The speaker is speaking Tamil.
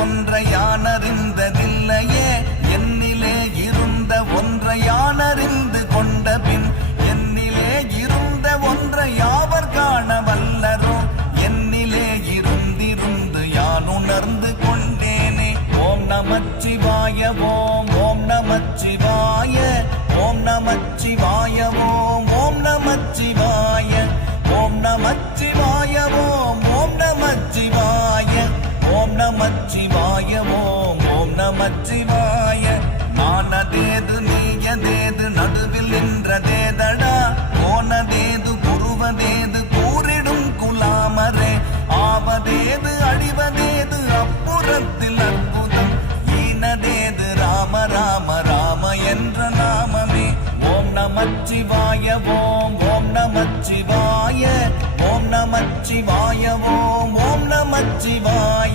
ஒன்றை யானறிந்ததில்லையே என்னிலே இருந்த ஒன்றை யானறிந்து கொண்ட பின் என்னிலே இருந்த ஒன்றை யாவர் காண வல்லரோ என்னிலே இருந்திருந்து யான் உணர்ந்து கொண்டேனே. ஓம் நமச்சிவாய ஓம் ஓம் நமச்சிவாய ஓம் நமச்சிவாய ஓம் ஓம் நமச்சிவாய ஓம் நமச்சிவாய ஓம் ஓம் நமச்சிவாய ஓம் நமச்சிவாய ஓம் ஓம் நமச்சிவாய. நானதேது நீயதேது நடுவில் நின்றதேதடா போனதேது குருவதேது கூறிடும் குலாமரே ஆவதேது அழிவதேது அப்புறத்தில் அற்புதம் ஈனதேது ராம ராம ராம என்ற நாமமே. ஓம் நமச்சிவாய ஓம் ஓம் நமச்சிவாய ஓம் நமச்சிவாய ஓம் ஓம் நமச்சிவாய